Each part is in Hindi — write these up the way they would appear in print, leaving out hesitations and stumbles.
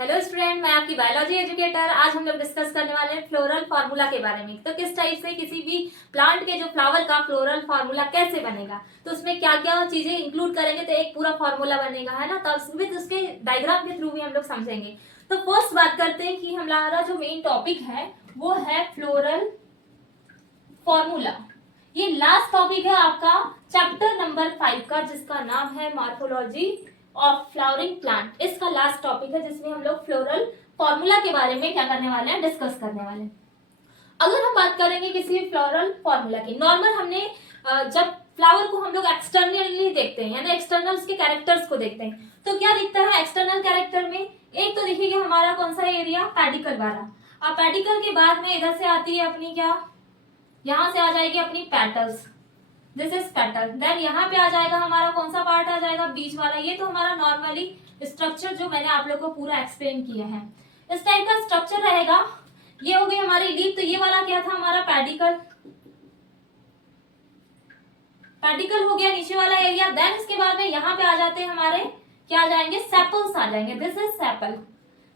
हेलो स्टूडेंट, मैं आपकी बायोलॉजी एजुकेटर। आज हम लोग डिस्कस करने वाले हैं फ्लोरल फार्मूला के बारे में। तो किस टाइप से किसी भी प्लांट के जो फ्लावर का फ्लोरल फार्मूला कैसे बनेगा, तो उसमें क्या क्या चीजें इंक्लूड करेंगे तो एक पूरा फार्मूला बनेगा, है ना। तो उसके डायग्राम के थ्रू भी हम लोग समझेंगे। तो फर्स्ट बात करते हैं कि हमारा जो मेन टॉपिक है वो है फ्लोरल फॉर्मूला। ये लास्ट टॉपिक है आपका चैप्टर नंबर 5 का, जिसका नाम है मॉर्फोलॉजी ऑफ फ्लावरिंग प्लांट। इसका लास्ट टॉपिक है जिसमें हम लोग फ्लोरल फॉर्मूला के बारे में क्या करने वाले हैं, डिस्कस करने वाले हैं। अगर हम बात करेंगे किसी भी फ्लोरल फॉर्मूला की, नॉर्मल हमने जब फ्लावर को हम लोग एक्सटर्नली देखते हैं, यानी एक्सटर्नल उसके कैरेक्टर्स को देखते हैं, तो क्या दिखता है एक्सटर्नल कैरेक्टर में। एक तो देखिएगा हमारा कौन सा एरिया, पेडिकल वाला। अब पेडिकल के बाद में इधर से आती है अपनी क्या, यहां से आ जाएगी अपनी petals, this is petal. Then यहाँ पे आ जाएगा हमारा कौन सा पार्ट आ जाएगा, बीच वाला। ये तो हमारा नॉर्मली स्ट्रक्चर जो मैंने आप लोगों को पूरा एक्सप्लेन किया है, इस टाइप का स्ट्रक्चर रहेगा। ये हो गई हमारी लीफ। तो ये वाला क्या था हमारा, पेडिकल। पेडिकल हो गया नीचे वाला एरिया। देन इसके बाद में यहाँ पे आ जाते हैं हमारे क्या आ जाएंगे, सेपल्स आ जाएंगे। This is sepal.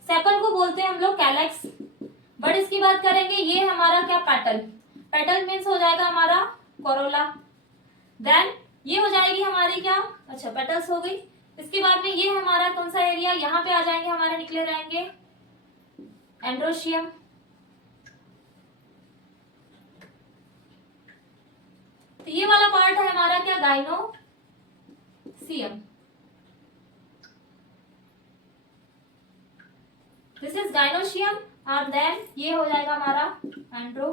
सेपल को बोलते हैं हम लोग कैलेक्स। बट इसकी बात करेंगे, ये हमारा क्या, पेटल। पेटल मीन्स हो जाएगा हमारा कोरोला। देन ये हो जाएगी हमारी क्या, अच्छा पेटल्स हो गई। इसके बाद में ये हमारा कौन सा एरिया, यहाँ पे आ जाएंगे हमारे, निकले रहेंगे एंड्रोशियम। तो ये वाला पार्ट है हमारा क्या, गाइनोसियम। This is gynoecium. और देन ये हो जाएगा हमारा androecium.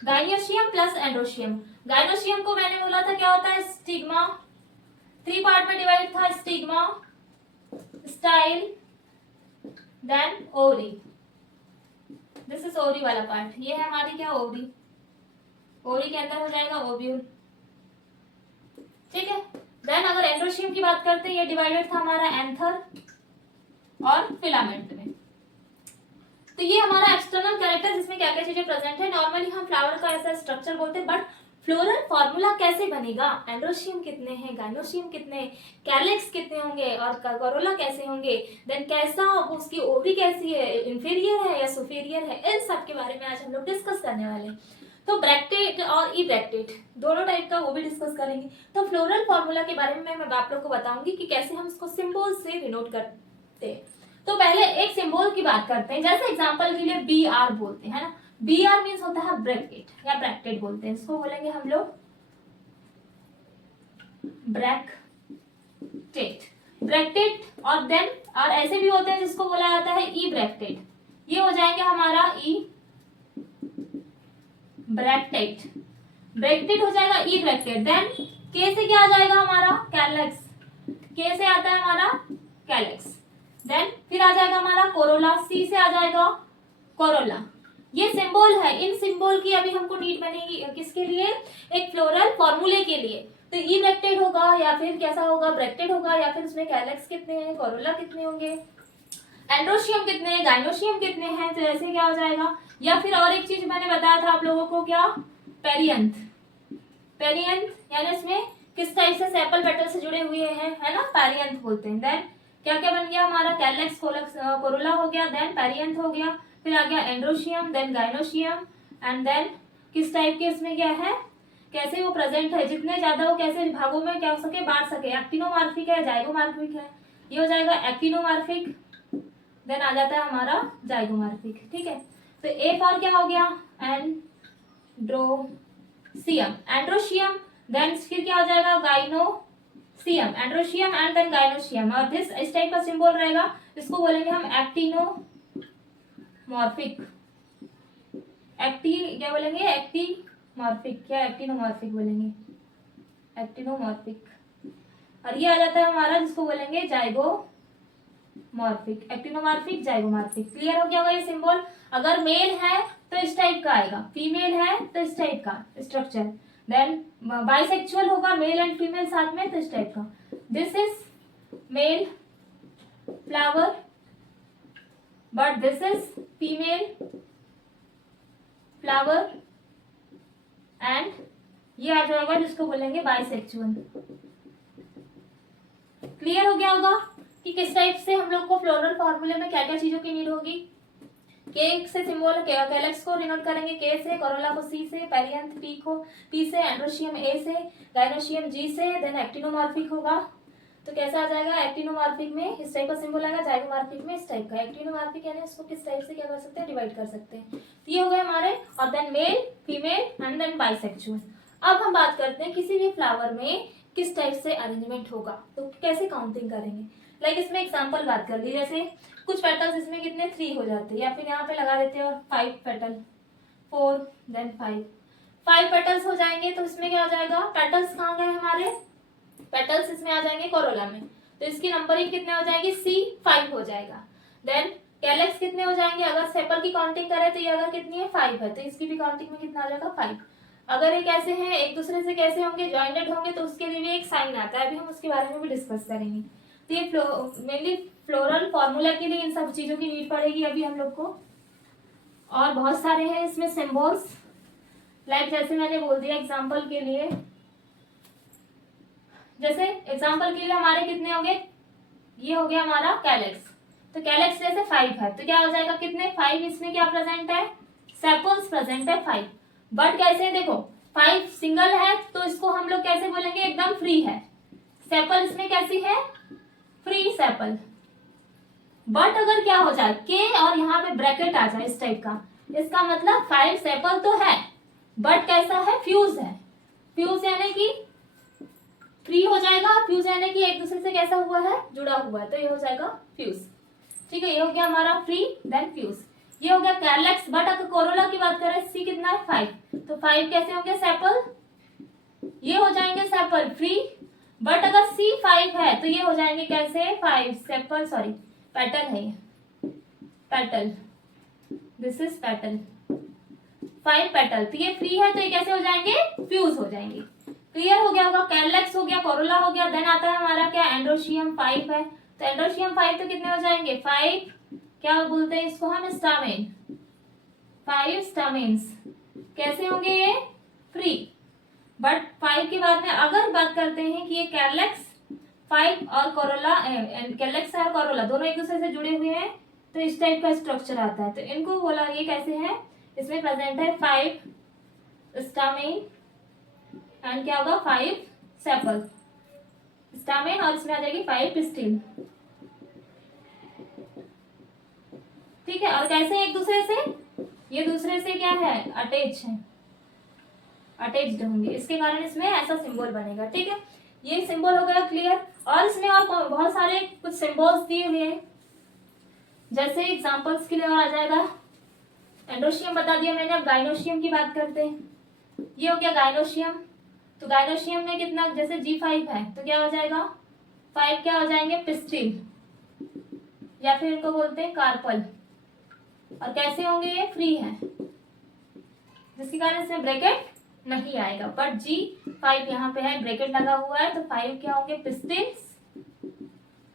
Gynoecium plus androecium. Gynoecium को मैंने बोला था क्या होता है, स्टिग्मा। 3 पार्ट में डिवाइड था, stigma, style, then ovary. This is ovary वाला पार्ट। ये है हमारी क्या, ओवरी। ओवरी के अंदर हो जाएगा ओव्यूल, ठीक है। देन अगर एंड्रोशियम की बात करते हैं, ये डिवाइडेड था हमारा एंथर और फिलामेंट में। तो ये हमारा एक्सटर्नल कैरेक्टर जिसमें क्या क्या चीजें प्रेजेंट है। नॉर्मली हम फ्लावर का ऐसा स्ट्रक्चर बोलते हैं, बट फ्लोरल फॉर्मूला कैसे बनेगा, एंड्रोशियम कितने हैं, गाइनोशियम कितने, कैलेक्स कितने होंगे और कोरोला कैसे होंगे, देन कैसा उसकी ओवरी कैसी है, इंफीरियर है या सुपीरियर है, इन सब के बारे में आज हम लोग डिस्कस करने वाले हैं। तो ब्रैक्टेड और ई ब्रैक्टेड दोनों टाइप का वो भी डिस्कस करेंगे। तो फ्लोरल फॉर्मूला के बारे में मैं आप लोग को बताऊंगी कि कैसे हम इसको सिंबल से डिनोट करते हैं। तो पहले एक सिंबल की बात करते हैं। जैसे एग्जांपल के लिए बी आर बोलते हैं, है ना। बी आर मीन्स होता है ब्रैकेट या ब्रैकेट बोलते हैं, इसको बोलेंगे हम लोग ब्रैकेट। ब्रैकेट और देन और ऐसे भी होते हैं जिसको बोला जाता है ई ब्रैकेट। ये हो जाएंगे हमारा ई ब्रैकेट। ब्रैकेट हो जाएगा ई ब्रैकेट। देन के से क्या आ जाएगा हमारा, कैलेक्स। के से आता है हमारा कैलेक्स। देन फिर आ जाएगा हमारा कोरोला। सी से आ जाएगा कोरोला। ये सिंबल है। इन सिंबल की अभी हमको नीड बनेगी किसके लिए, एक फ्लोरल फॉर्मूले के लिए। तो ई ब्रैकेट होगा या फिर कैसा होगा, ब्रैकेट होगा, या फिर उसमें कैलेक्स कितने हैं, कोरोला कितने होंगे, एंड्रोशियम कितने हैं, गाइनोशियम कितने हैं, तो ऐसे क्या हो जाएगा। या फिर और एक चीज मैंने बताया था आप लोगों को, क्या, पेरियंथ। पेरियंथ यानी इसमें किस टाइप से सेपल पेटल से जुड़े हुए हैं, है ना, पेरियंथ बोलते हैं। देन क्या क्या बन गया हमारा, कैलेक्स, कोरोला हो गया, देन पेरियंथ हो गया, फिर आ गया androecium, then gynoecium, and then किस टाइप के इसमें क्या है, कैसे वो प्रेजेंट है, जितने ज्यादा वो कैसे भागों में क्या हो सके, बांट सके, एक्टिनोमार्फिक है, जाइगोमार्फिक है। ये हो जाएगा एक्टिनोमार्फिक। देन आ जाता है हमारा जाइगोमार्फिक, ठीक है। तो ए फॉर क्या हो गया, एंड्रोसियम, एंड्रोशियम। देन फिर क्या हो जाएगा, gynoecium, androecium and then gynoecium. और दिस इस टाइप का सिंबल रहेगा, इसको बोलेंगे हम एक्टिनोमॉर्फिक। क्या बोलेंगे, एक्टिमॉर्फिक, क्या एक्टिनोमॉर्फिक बोलेंगे, एक्टिनोमॉर्फिक। और ये आ जाता है हमारा जिसको बोलेंगे जाइगोमॉर्फिक, एक्टिनोमॉर्फिक, जाइगोमॉर्फिक। क्लियर हो गया होगा ये सिंबल। अगर मेल है तो इस टाइप का आएगा, फीमेल है तो इस टाइप का स्ट्रक्चर। देन बाइसेक्सुअल होगा, मेल एंड फीमेल साथ में, तो इस टाइप का। This is male flower but this is female flower and ये आ जाएगा जिसको बोलेंगे बाइसेक्सुअल। क्लियर हो गया होगा कि कि किस टाइप से हम लोग को फ्लोरल फॉर्मूले में क्या क्या चीजों की नीड होगी। के से सिंबल कैलेक्स को डिनोट करेंगे के से, कोरोला को सी से, पेरियंथ पी से, एंड्रोशियम ए से, गाइनोशियम जी से, देन एक्टिनोमॉर्फिक होगा। तो कैसा आ जाएगा, एक्टिनोमॉर्फिक में इस टाइप का सिंबल आएगा, जाइगोमॉर्फिक में इस टाइप का। एक्टिनोमॉर्फिक यानी उसको किस टाइप से क्या कर सकते हैं, डिवाइड कर सकते हैं। तो ये हो गए हमारे, और then male, female and then bisexual. अब हम बात करते हैं किसी भी फ्लावर में किस टाइप से अरेंजमेंट होगा, तो कैसे काउंटिंग करेंगे। लाइक इसमें एग्जांपल बात कर ली, जैसे कुछ पेटल्स इसमें कितने 3 हो जाते हैं, या फिर यहाँ पे लगा देते हैं और 5 पेटल, 4 देन 5 पेटल्स हो जाएंगे। तो इसमें क्या हो जाएगा, पेटल्स कहाँ गए हमारे, पेटल्स इसमें आ जाएंगे कोरोला में, तो इसकी नंबरिंग कितने हो जाएगी, C5 हो जाएगा। देन कैलेक्स कितने हो जाएंगे, अगर सेपल की काउंटिंग करें तो ये अगर कितनी है 5 है, तो इसकी भी काउंटिंग में कितना आ जाएगा 5। अगर ये कैसे हैं, एक दूसरे से कैसे होंगे, ज्वाइंटेड होंगे, तो उसके लिए भी एक साइन आता है, अभी हम उसके बारे में भी डिस्कस करेंगे। तो ये मेनली फ्लोरल फॉर्मूला के लिए इन सब चीजों की नीड पड़ेगी अभी हम लोग को। और बहुत सारे हैं इसमें सिंबल्स, लाइक जैसे मैंने बोल दिया एग्जांपल के लिए, जैसे एग्जांपल के लिए हमारे कितने हो गए, ये हो गया हमारा कैलेक्स। तो कैलेक्स जैसे 5 है, तो क्या हो जाएगा कितने 5, इसमें क्या प्रेजेंट है, सेपल्स प्रेजेंट है 5। बट कैसे, देखो 5 सिंगल है, तो इसको हम लोग कैसे बोलेंगे, एकदम फ्री है। सेपल इसमें कैसी है, फ्री सेपल। बट अगर क्या हो जाए के और यहाँ पे ब्रैकेट आ जाए इस टाइप का, इसका मतलब 5 सेपल तो है, बट कैसा है, फ्यूज है। फ्यूज यानी कि फ्री हो जाएगा, फ्यूज यानी कि एक दूसरे से कैसा हुआ है, जुड़ा हुआ है, तो ये हो जाएगा फ्यूज। ठीक है, ये हो गया हमारा फ्री देन फ्यूज। ये हो गया कैलेक्स। बट अगर कोरोला की बात करें, सी कितना है 5, तो 5 कैसे होंगे, सेपल, ये हो जाएंगे सेपल फ्री। बट अगर C5 है तो ये हो जाएंगे कैसे, 5 सेपल, सॉरी पेटल है ये, petal, this is petal, 5 petal, तो ये फ्री है, तो ये कैसे हो जाएंगे, फ्यूज हो जाएंगे। क्लियर हो गया होगा, कैलेक्स हो गया, कोरोला हो गया। देन आता है हमारा क्या, एंड्रोशियम 5 है, तो एंड्रोशियम 5 तो कितने हो जाएंगे 5, क्या बोलते हैं इसको हम, स्टामेन, 5 स्टामेन्स, कैसे होंगे ये, फ्री। बट 5 के बाद में अगर बात करते हैं कि ये कैलेक्स 5 और कोरोला, कैलेक्स और कोरोला दोनों एक दूसरे से जुड़े हुए हैं, तो इस टाइप का स्ट्रक्चर आता है, तो इनको बोला ये कैसे है, इसमें प्रेजेंट है 5 स्टामेन एंड क्या होगा 5 सेपल, स्टामेन, और इसमें आ जाएगी 5 पिस्टिल। ठीक है, और कैसे एक दूसरे से, ये दूसरे से क्या है, अटैच है, अटैच्ड होंगे, इसके कारण इसमें ऐसा सिंबल बनेगा। ठीक है, ये सिंबल हो गया क्लियर। और इसमें और बहुत सारे कुछ सिंबल्स दिए हुए हैं, जैसे एग्जांपल्स के लिए और आ जाएगा, एंड्रोशियम बता दिया मैंने, अब गाइनोशियम की बात करते हैं। ये हो गया गाइनोशियम, तो गाइनोशियम में कितना, जैसे G5 है तो क्या हो जाएगा 5 क्या हो जाएंगे, पिस्टिल, या फिर इनको बोलते हैं कार्पल, और कैसे होंगे, ये फ्री है, जिसके कारण इसमें ब्रैकेट नहीं आएगा। बट G5 यहाँ पे है, ब्रैकेट लगा हुआ है, तो 5 क्या होंगे, पिस्टिल्स,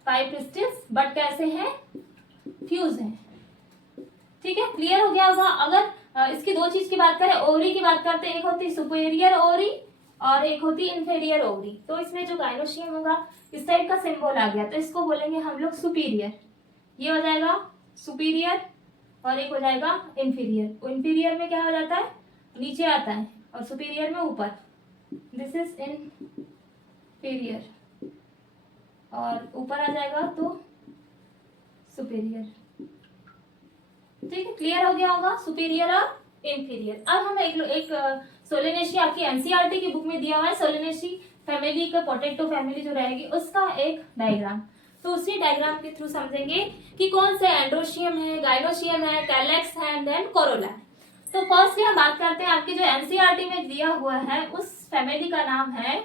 5 पिस्टिल्स, बट कैसे हैं, फ्यूज है। ठीक है, क्लियर हो गया होगा। अगर इसकी दो चीज की बात करें, ओवरी की बात करते हैं, एक होती सुपेरियर ओवरी और एक होती इंफेरियर ओवरी। तो इसमें जो गाइनोशियम होगा इस टाइप का सिंबल आ गया, तो इसको बोलेंगे हम लोग सुपीरियर, ये हो जाएगा सुपीरियर, और एक हो जाएगा इंफीरियर। इंफीरियर में क्या हो जाता है, नीचे आता है, और सुपीरियर में ऊपर, दिस इज इंफीरियर, और ऊपर आ जाएगा तो सुपीरियर। ठीक है, क्लियर हो गया होगा, सुपीरियर और इंफीरियर। अब हम एक सोलेनेसी, आपकी एनसीईआरटी की बुक में दिया हुआ है, सोलेनेसी फैमिली का, पोटैटो फैमिली जो रहेगी उसका एक डायग्राम, तो उसी डायग्राम के थ्रू समझेंगे कि कौन से एंड्रोशियम है, गाइनोशियम है, कैलेक्स है, देन कोरोला है। तो फर्स्टली हम बात करते हैं, आपकी जो एनसीईआरटी में दिया हुआ है उस फैमिली का नाम है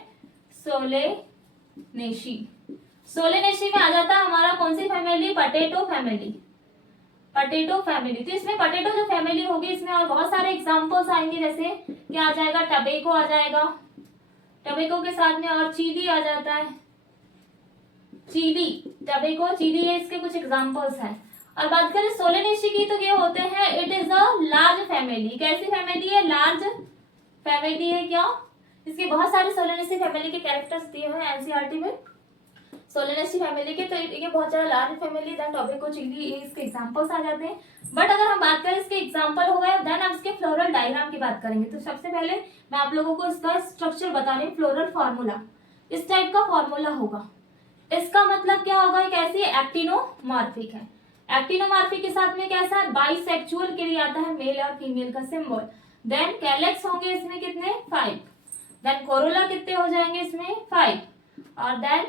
सोलेनेसी। सोलेनेसी में आ जाता है हमारा कौन सी family, potato family, potato family. तो इसमें पोटैटो जो फैमिली होगी, इसमें और बहुत सारे एग्जांपल्स आएंगे, जैसे क्या आ जाएगा, टबैको आ जाएगा, टबैको के साथ में और चिली आ जाता है, चिली, टबैको, चिली है, इसके कुछ एग्जांपल्स हैं। और बात करें सोलेनेसी की, तो ये होते हैं, it is a large family. कैसी फैमिली है, लार्ज फैमिली है। क्या, इसके बहुत सारे सोलेनेसी फैमिली के कैरेक्टर्स दिए हुए हैं एनसीईआरटी में। सोलेनेसी फैमिली के। तो ये बहुत ज्यादा लार्ज फैमिली, देन टॉपिको चिली, ये इसके एग्जांपल्स आ जाते हैं। बट अगर हम बात करें इसके एग्जांपल हो गए, देन हम इसके फ्लोरल डायग्राम की बात करेंगे। तो सबसे पहले मैं आप लोगों को इसका स्ट्रक्चर बता रही हूँ। फ्लोरल फार्मूला इस टाइप का फार्मूला होगा। इसका मतलब क्या होगा, एक ऐसी एक्टिनोमॉर्फिक है। एक्टिनोमॉर्फिक के साथ में कैसा है, बाइसेक्सुअल के लिए आता है मेल और फीमेल का सिंबल। देन कैलेक्स होंगे इसमें कितने, 5। देन कोरोला कितने हो जाएंगे इसमें, 5। और देन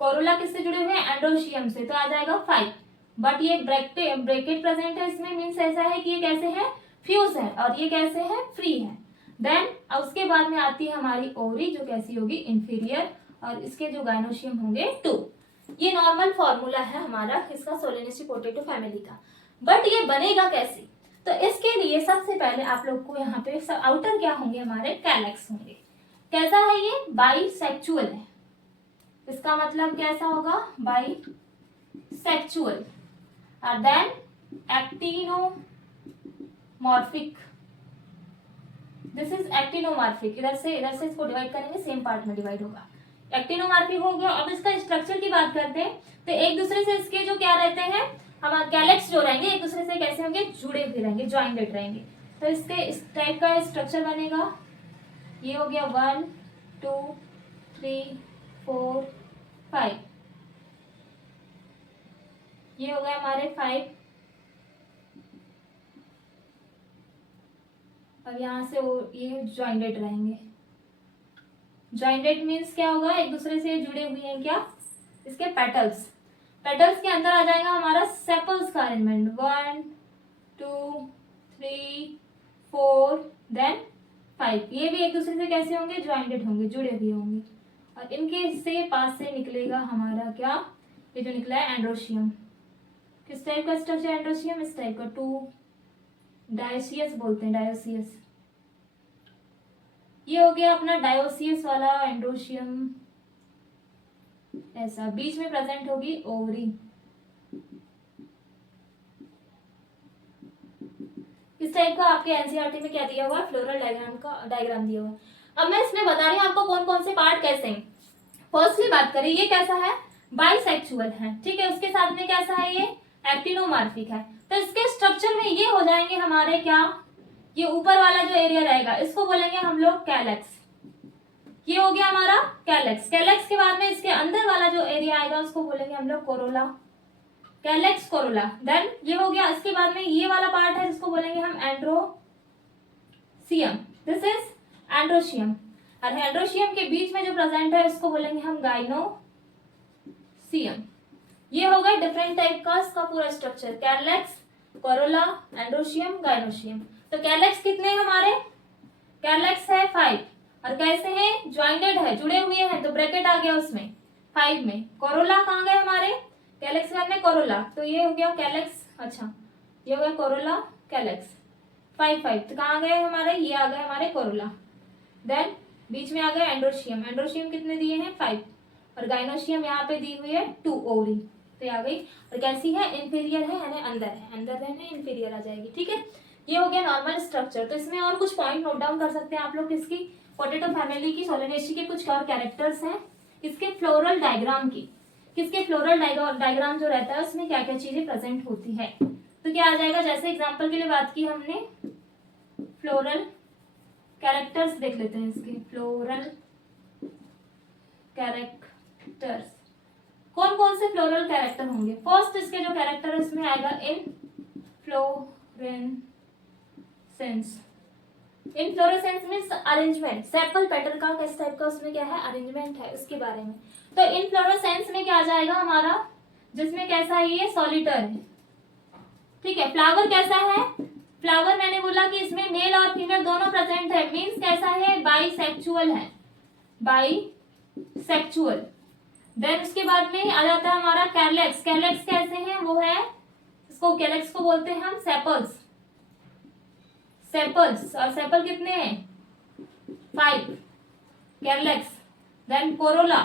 कोरोला किससे जुड़े हुए हैं, एंड्रोशियम से, तो आ जाएगा 5। बट ये ब्रैकेट प्रेजेंट है इसमें, मीन्स ऐसा है कि ये कैसे है, फ्यूज है, और ये कैसे है, फ्री है। देन उसके बाद में आती है हमारी ओवरी, जो कैसी होगी, इंफीरियर, और इसके जो गायनोशियम होंगे 2। ये नॉर्मल फॉर्मूला है हमारा इसका सोलेनेसी पोटैटो फैमिली का। बट ये बनेगा कैसे, तो इसके लिए सबसे पहले आप लोग को यहाँ पे आउटर क्या होंगे, हमारे कैलेक्स होंगे। कैसा है ये, बाइसेक्सुअल है। इसका मतलब कैसा होगा, बाइसेक्सुअल। और then actinomorphic, this is actinomorphic. इधर से इसको डिवाइड करेंगे, सेम पार्ट में डिवाइड होगा, एक्टिनोमॉर्फिक हो गया। अब इसका स्ट्रक्चर की बात करते हैं, तो एक दूसरे से इसके जो क्या रहते हैं, हमारे कैलेक्स जो रहेंगे एक दूसरे से कैसे होंगे, जुड़े हुए रहेंगे, ज्वाइंटेड रहेंगे। तो इसके इस टाइप का स्ट्रक्चर बनेगा। ये हो गया 1 2 3 4 5, ये हो गया हमारे 5। अब यहाँ से वो ये ज्वाइंटेड रहेंगे। ज्वाइंटेड मीन्स क्या होगा, एक दूसरे से जुड़े हुए हैं क्या, इसके पेटल्स। पेटल्स के अंदर आ जाएगा हमारा सेपल्स का अरेंजमेंट, 1 2 3 4 देन 5। ये भी एक दूसरे से कैसे होंगे, ज्वाइंटेड होंगे, जुड़े हुए होंगे। और इनके से पास से निकलेगा हमारा क्या, ये जो निकला है एंड्रोशियम। किस टाइप का स्ट्रक्चर एंड्रोशियम, इस टाइप का, 2 डायोसियस बोलते हैं, डायोसियस। ये हो गया अपना डायोसियस वाला एंड्रोशियम, ऐसा बीच में प्रेजेंट होगी ओवरी। इस टाइप का आपके एनसीईआरटी में क्या दिया हुआ है, फ्लोरल डायग्राम दिया हुआ है। अब मैं इसमें बता रही हूँ आपको कौन कौन से पार्ट कैसे हैं। फर्स्टली बात करें, ये कैसा है, बाइसेक्सुअल है, ठीक है। उसके साथ में कैसा है, ये एक्टिनोमॉर्फिक है। तो इसके स्ट्रक्चर में ये हो जाएंगे हमारे क्या, ये ऊपर वाला जो एरिया रहेगा इसको बोलेंगे हम लोग कैलेक्स। ये हो गया हमारा कैलेक्स। कैलेक्स के बाद में इसके अंदर वाला जो एरिया आएगा उसको बोलेंगे हम लोग कोरोला, कैलेक्स कोरोला। देन ये हो गया, इसके बाद में ये वाला पार्ट है जिसको बोलेंगे हम एंड्रोसियम, दिस इज एंड्रोशियम। और एंड्रोशियम के बीच में जो प्रेजेंट है उसको बोलेंगे हम गाइनोसियम। ये हो गया डिफरेंट टाइप का इसका पूरा structure, calyx, Corolla, androecium, gynoecium. तो कैलेक्स कितने हैं हमारे, कैलेक्स है 5, और कैसे हैं, ज्वाइंटेड है, जुड़े हुए हैं, तो ब्रैकेट आ गया उसमें 5 में। कोरोला कहाँ गए हमारे, कैलेक्स में कोरोला, तो ये हो गया कैलेक्स, अच्छा ये हो गया कोरोला कैलेक्स, 5 तो कहाँ गए हमारे, ये आ गए हमारे कोरोला। देन बीच में आ गए एंड्रोशियम। एंड्रोशियम कितने दिए हैं, 5, और गाइनोशियम यहाँ पे दी हुई है 2 ओवरी, तो आ गई। और कैसी है, इंफीरियर है, यानी अंदर है, अंदर रहने इंफीरियर आ जाएगी, ठीक है। ये हो गया नॉर्मल स्ट्रक्चर। तो इसमें और कुछ पॉइंट नोट डाउन कर सकते हैं आप लोग, इसकी पोटैटो फैमिली की, सोलेनेसी के कुछ और कैरेक्टर्स हैं, इसके फ्लोरल डायग्राम की, किसके फ्लोरल डायग्राम जो रहता है उसमें क्या क्या चीजें प्रेजेंट होती है। तो क्या आ जाएगा, जैसे एग्जांपल के लिए बात की हमने, फ्लोरल कैरेक्टर्स देख लेते हैं इसके, फ्लोरल कैरेक्टर्स कौन कौन से फ्लोरल कैरेक्टर होंगे। फर्स्ट इसके जो कैरेक्टर है उसमें आएगा inflorescence. Inflorescence means arrangement, sepal petal का किस टाइप का उसमें क्या है, अरेंजमेंट है, उसके बारे में। तो इनफ्लोरेसेंस में क्या आ जाएगा हमारा, जिसमें कैसा है, ये सॉलिटर है, ठीक है। फ्लावर कैसा है, फ्लावर मैंने बोला कि इसमें मेल और फीमेल दोनों प्रेजेंट है, मीन्स कैसा है, बाइसेक्सुअल है, बाइसेक्सुअल। देन उसके बाद में आ जाता है हमारा कैलेक्स। कैलेक्स कैसे हैं, वो है, इसको कैलेक्स को बोलते हैं हम सेपल्स, सेपल्स, और सेपल कितने हैं, 5 कैलेक्स। देन कोरोला,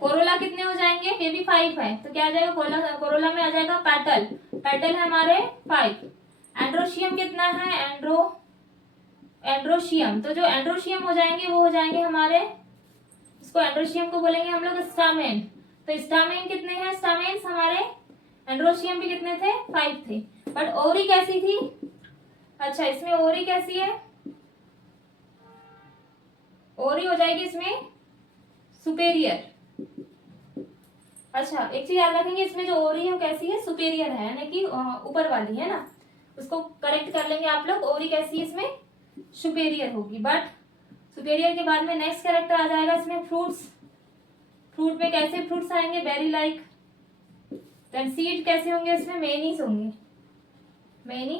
कोरोला कितने हो जाएंगे, ये भी 5 है, तो क्या आ जाएगा, कोरोला में आ जाएगा पेटल, पेटल है हमारे 5। एंड्रोशियम कितना है, एंड्रोशियम, तो जो एंड्रोशियम हो जाएंगे वो हो जाएंगे हमारे इसको एंड्रोशियम को बोलेंगे हम लोग स्टामेन। तो स्टामेन कितने हैं स्टामेन्स हमारे, एंड्रोशियम भी कितने थे 5 थे। बट ओवरी कैसी थी, अच्छा इसमें ओवरी कैसी है, ओवरी हो जाएगी इसमें सुपेरियर। अच्छा एक चीज याद रखेंगे, इसमें जो ओवरी है वो कैसी है, सुपेरियर है, यानी कि ऊपर वाली है ना, उसको करेक्ट कर लेंगे आप लोग। ओवरी कैसी है इसमें, सुपेरियर होगी। बट सुपेरियर के बाद में नेक्स्ट कैरेक्टर आ जाएगा इसमें फ्रूट्स। फ्रूट में कैसे फ्रूट्स आएंगे, बेरी लाइक। देन सीड कैसे होंगे इसमें, मेनीज होंगे, मेनी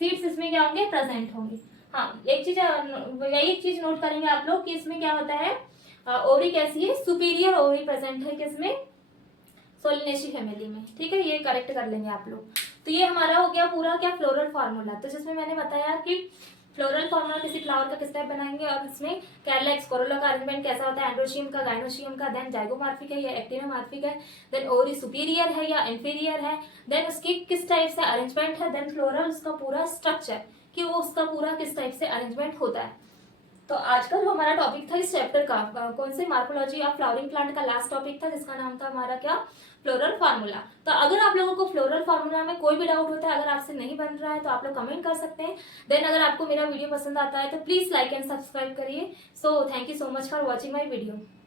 सीड्स इसमें क्या होंगे, प्रेजेंट होंगे। हाँ एक चीज, यही एक चीज नोट करेंगे आप लोग कि इसमें क्या होता है, ओवरी कैसी है, सुपीरियर ओवरी प्रेजेंट है किसमें, सोलिनेसी फैमिली में। ठीक है, ये करेक्ट कर लेंगे आप लोग। तो ये हमारा हो गया पूरा क्या फ्लोरल फार्मूला। तो जिसमें मैंने बताया कि फ्लोरल फार्मूला किसी फ्लावर का किस टाइप बनाएंगे, और इसमें कैरलेक्स कोरोला का अरेंजमेंट कैसा होता है, एंड्रोशियम का, गाइनोशियम का, देन जाइगोमॉर्फिक है या एक्टिनोमॉर्फिक है, देन ओवरी सुपीरियर है या इंफीरियर है, देन उसकी किस टाइप से अरेंजमेंट है, देन फ्लोरल उसका पूरा स्ट्रक्चर कि वो उसका पूरा किस टाइप से अरेंजमेंट होता है। तो आज का जो हमारा टॉपिक था इस चैप्टर का, कौन से मार्फोलॉजी ऑफ फ्लावरिंग प्लांट का लास्ट टॉपिक था, जिसका नाम था हमारा क्या, फ्लोरल फार्मूला। तो अगर आप लोगों को फ्लोरल फार्मूला में कोई भी डाउट होता है, अगर आपसे नहीं बन रहा है तो आप लोग कमेंट कर सकते हैं। देन अगर आपको मेरा वीडियो पसंद आता है तो प्लीज लाइक एंड सब्सक्राइब करिए। So thank you so much for watching my video.